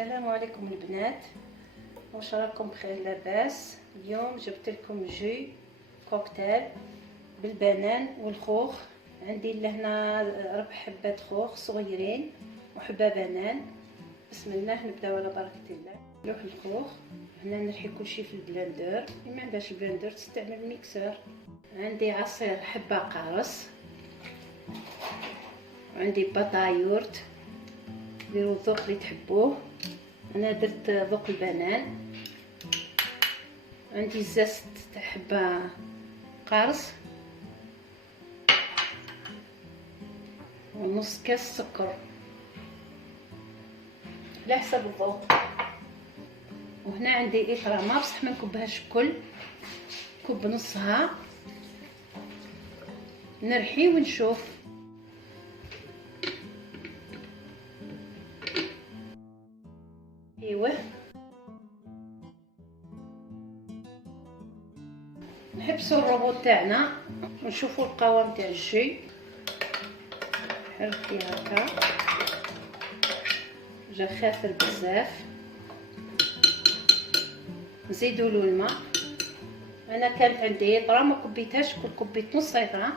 السلام عليكم البنات، واش راكم بخير لاباس؟ اليوم جبت لكم جي كوكتيل بالبنان والخوخ. عندي لهنا 4 حبات خوخ صغيرين وحبه بنان. بسم الله، نبداو على بركه الله. نروح الخوخ هنا نرحي كلشي في البلندر، اللي ما عندهاش البلندر تستعمل الميكسر. عندي عصير حبه قارص، وعندي بطايورت، ديروا الذوق اللي تحبوه. انا درت ذوق البنان. عندي زست تاع حبه قارص ونص كاس سكر على حسب الذوق. وهنا عندي إطرامة بصح ما نكبهاش الكل، كب نصها نرحي ونشوف. ايوه نحبسوا الروبوت تاعنا ونشوفوا القوام تاع الجي. حركي هكا، جا خافر بزاف. نزيدوا له الماء. انا كانت عندي إطرة ما كبيتهاش، كل كبيت نص إطرة.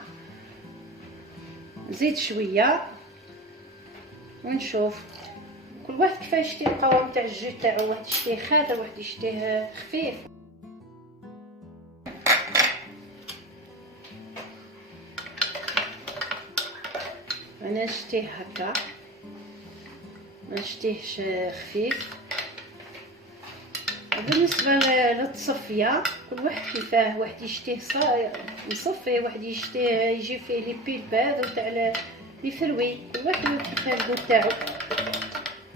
نزيد شويه ونشوف كل واحد كيفاه يشتي القوام تاع الجي تاعو. واحد يشتيه خاطر، واحد يشتيه خفيف. انا نشتيه هكا، ما نشتيهش خفيف. بالنسبه للتصفيه كل واحد كيفاه، واحد يشتيه مصفي، واحد يشتيه يجي فيه لي بيلباد تاع لي فروي. كل واحد كيفاه الذوق تاعو.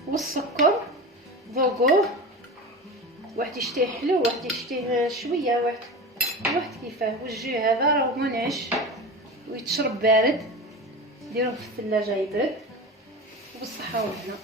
والسكر ذوقوه، واحد يشتيه حلو، واحد يشتيه شويه، واحد كيفاه. والجي هذا راه منعش ويتشرب بارد، ديروه في الثلاجه يبرد. وبالصحه والهنا.